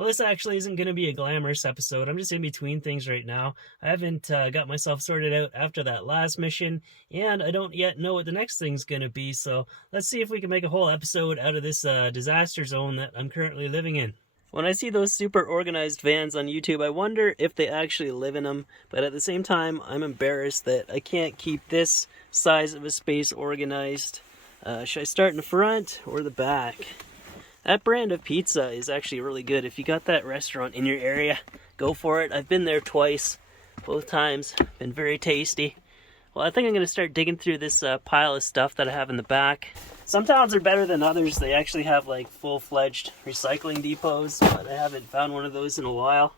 Well, this actually isn't going to be a glamorous episode. I'm just in between things right now. I haven't got myself sorted out after that last mission, and I don't yet know what the next thing's going to be, so let's see if we can make a whole episode out of this disaster zone that I'm currently living in. When I see those super organized vans on YouTube, I wonder if they actually live in them, but at the same time, I'm embarrassed that I can't keep this size of a space organized. Should I start in the front or the back? That brand of pizza is actually really good. If you got that restaurant in your area, go for it. I've been there twice, both times. Been very tasty. Well, I think I'm going to start digging through this pile of stuff that I have in the back. Some towns are better than others. They actually have like full-fledged recycling depots, but I haven't found one of those in a while.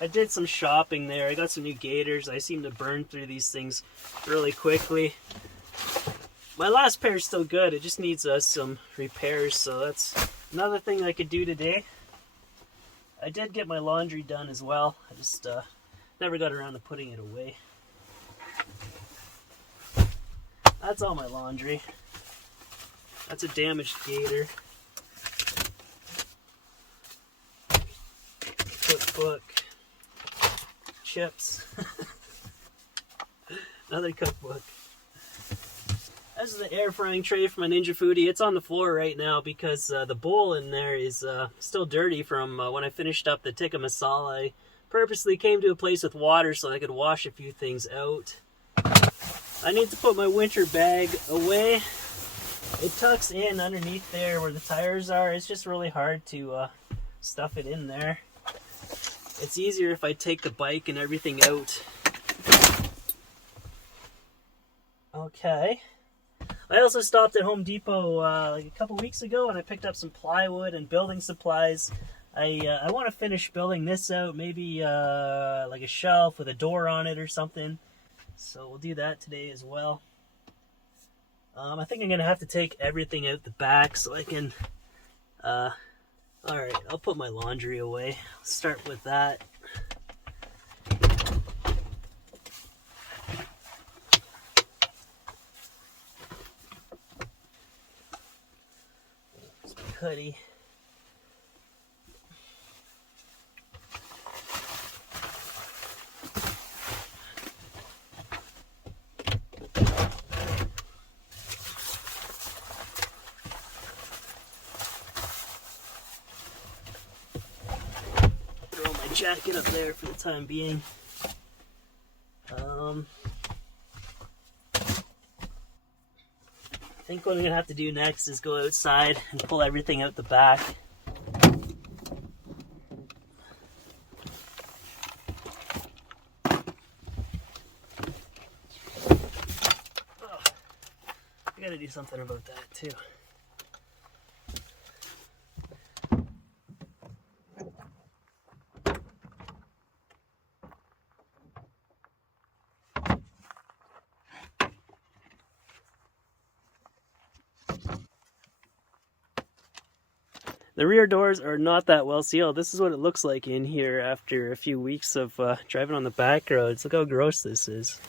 I did some shopping there. I got some new gaiters. I seem to burn through these things really quickly. My last pair is still good. It just needs some repairs, so that's another thing I could do today. I did get my laundry done as well. I just never got around to putting it away. That's all my laundry. That's a damaged gaiter. Cookbook. Chips. Another cookbook. This is the air frying tray from a Ninja Foodie. It's on the floor right now because the bowl in there is still dirty from when I finished up the tikka masala. I purposely came to a place with water so I could wash a few things out. I need to put my winter bag away. It tucks in underneath there where the tires are. It's just really hard to stuff it in there. It's easier if I take the bike and everything out. Okay. I also stopped at Home Depot like a couple weeks ago and I picked up some plywood and building supplies. I want to finish building this out, maybe like a shelf with a door on it or something. So we'll do that today as well. I think I'm going to have to take everything out the back so I can... Alright, I'll put my laundry away. Let's start with that. There's my hoodie. Jacket up there for the time being. I think what I'm gonna have to do next is go outside and pull everything out the back. Oh, I gotta do something about that too. The rear doors are not that well sealed. This is what it looks like in here after a few weeks of driving on the back roads. Look how gross this is.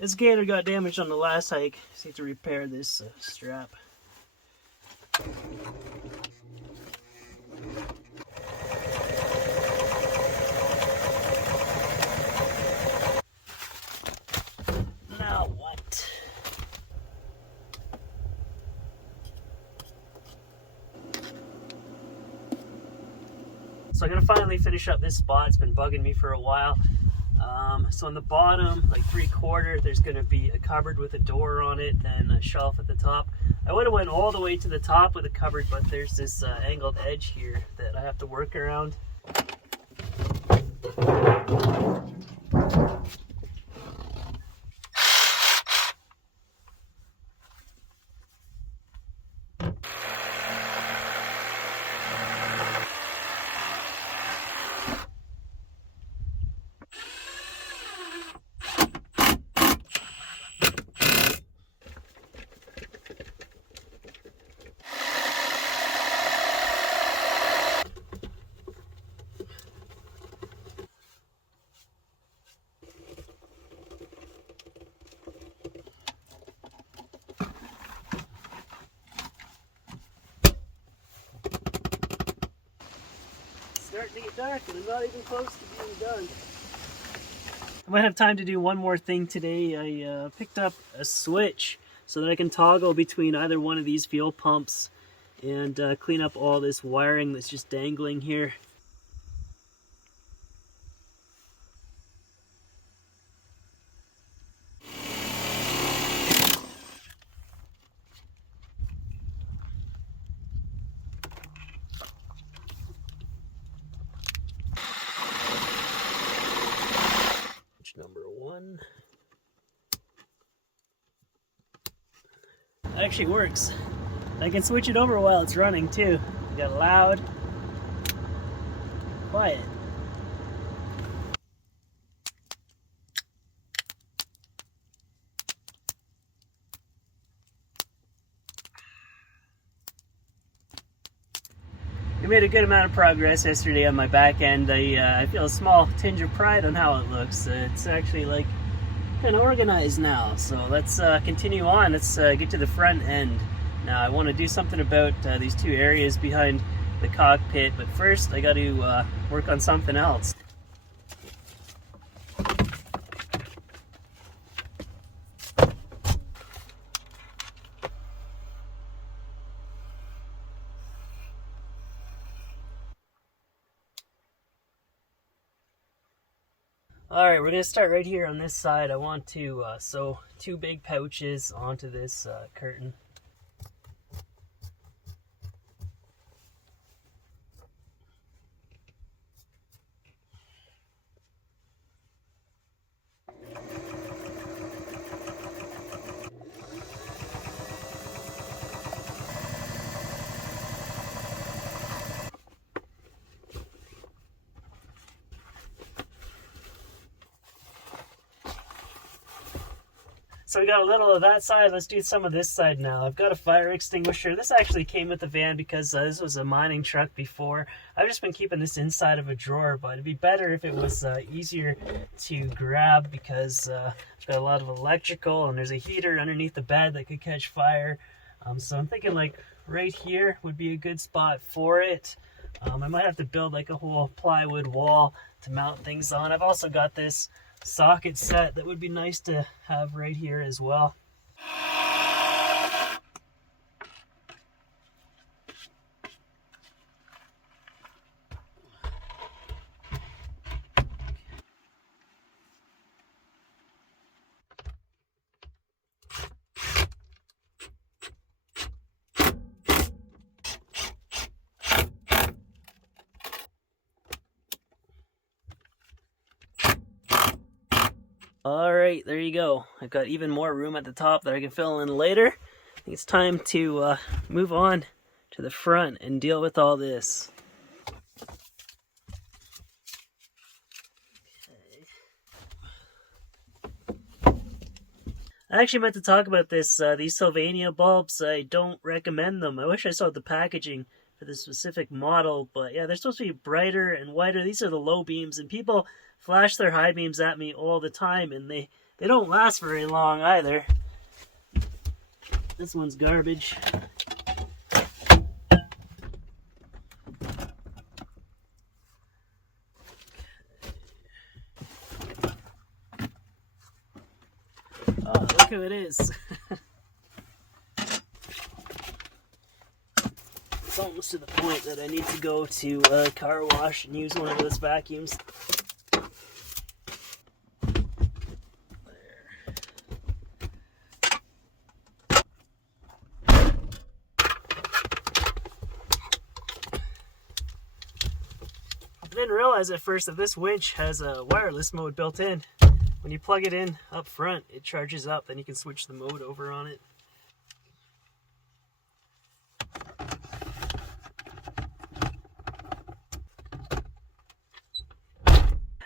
This gator got damaged on the last hike. Just need to repair this strap. Now what? So I'm gonna finally finish up this spot. It's been bugging me for a while. So on the bottom, like 3/4, there's gonna be a cupboard with a door on it and a shelf at the top. I would have went all the way to the top with a cupboard, but there's this angled edge here that I have to work around. Starting to get dark and I'm not even close to being done. I might have time to do one more thing today. I picked up a switch so that I can toggle between either one of these fuel pumps and clean up all this wiring that's just dangling here. Number 1. It actually works. I can switch it over while it's running too. You got loud, quiet. We made a good amount of progress yesterday on my back end. I feel a small tinge of pride on how it looks. It's actually like kind of organized now. So let's continue on. Let's get to the front end. Now I want to do something about these two areas behind the cockpit, but first I got to work on something else. Alright, we're going to start right here on this side. I want to sew 2 big pouches onto this curtain. So we got a little of that side. Let's do some of this side now. I've got a fire extinguisher. This actually came with the van because this was a mining truck before. I've just been keeping this inside of a drawer, but it'd be better if it was easier to grab because it's got a lot of electrical and there's a heater underneath the bed that could catch fire. So I'm thinking like right here would be a good spot for it. I might have to build like a whole plywood wall to mount things on. I've also got this socket set that would be nice to have right here as well. Alright, there you go. I've got even more room at the top that I can fill in later. I think it's time to move on to the front and deal with all this. I actually meant to talk about this. These Sylvania bulbs, I don't recommend them. I wish I saw the packaging for this specific model, but yeah, they're supposed to be brighter and whiter. These are the low beams, and people flash their high beams at me all the time, and they don't last very long either. This one's garbage. look who it is. It's almost to the point that I need to go to a car wash and use one of those vacuums. I didn't realize at first that this winch has a wireless mode built in. When you plug it in up front, it charges up, then you can switch the mode over on it.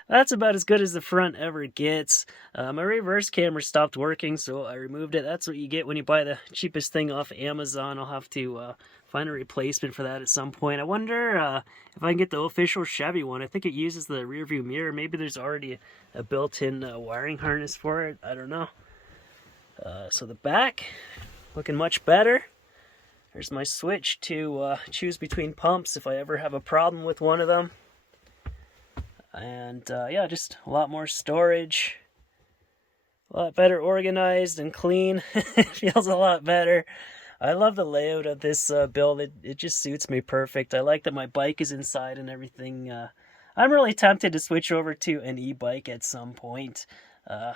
That's about as good as the front ever gets. My reverse camera stopped working, so I removed it. That's what you get when you buy the cheapest thing off Amazon. I'll have to find a replacement for that at some point. I wonder if I can get the official Chevy one. I think it uses the rear view mirror. Maybe there's already a built-in wiring harness for it. I don't know. So the back, looking much better. There's my switch to choose between pumps if I ever have a problem with one of them. And yeah, just a lot more storage, a lot better organized and clean. It feels a lot better. I love the layout of this build. It just suits me perfect. I like that my bike is inside and everything. I'm really tempted to switch over to an e-bike at some point,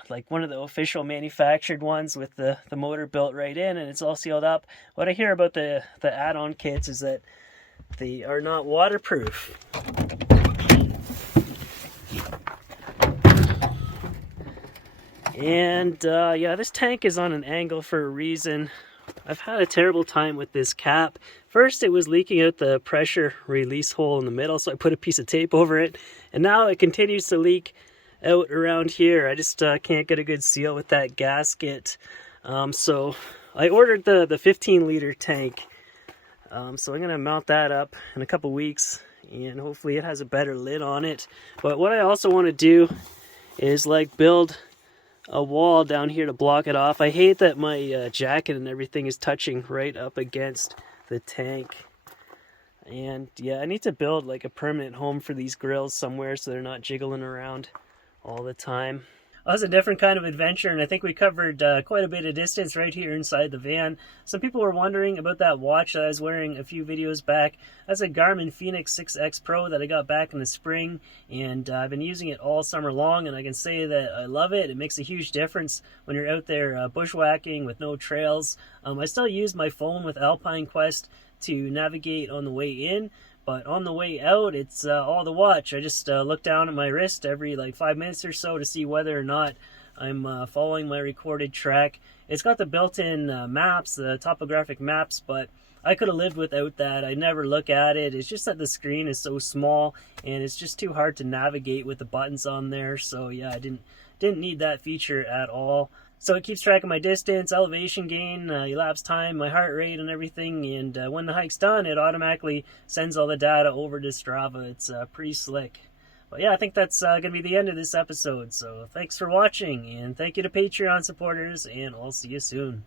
like one of the official manufactured ones with the motor built right in and it's all sealed up. What I hear about the add-on kits is that they are not waterproof. And yeah, this tank is on an angle for a reason. I've had a terrible time with this cap. First it was leaking out the pressure release hole in the middle, so I put a piece of tape over it. And now it continues to leak out around here. I just can't get a good seal with that gasket. So I ordered the 15 liter tank. So I'm going to mount that up in a couple weeks. And hopefully it has a better lid on it. But what I also want to do is like build a wall down here to block it off. I hate that my jacket and everything is touching right up against the tank. And yeah, I need to build like a permanent home for these grills somewhere so they're not jiggling around all the time. Well, that was a different kind of adventure, and I think we covered quite a bit of distance right here inside the van. Some people were wondering about that watch that I was wearing a few videos back. That's a Garmin Fenix 6X Pro that I got back in the spring, and I've been using it all summer long, and I can say that I love it. It makes a huge difference when you're out there bushwhacking with no trails. I still use my phone with Alpine Quest to navigate on the way in, but on the way out, it's all the watch. I just look down at my wrist every like 5 minutes or so to see whether or not I'm following my recorded track. It's got the built-in maps, the topographic maps, but I could have lived without that. I never look at it. It's just that the screen is so small, and it's just too hard to navigate with the buttons on there. So yeah, I didn't need that feature at all. So it keeps track of my distance, elevation gain, elapsed time, my heart rate and everything, and when the hike's done, it automatically sends all the data over to Strava. It's pretty slick. But yeah, I think that's going to be the end of this episode, so thanks for watching, and thank you to Patreon supporters, and I'll see you soon.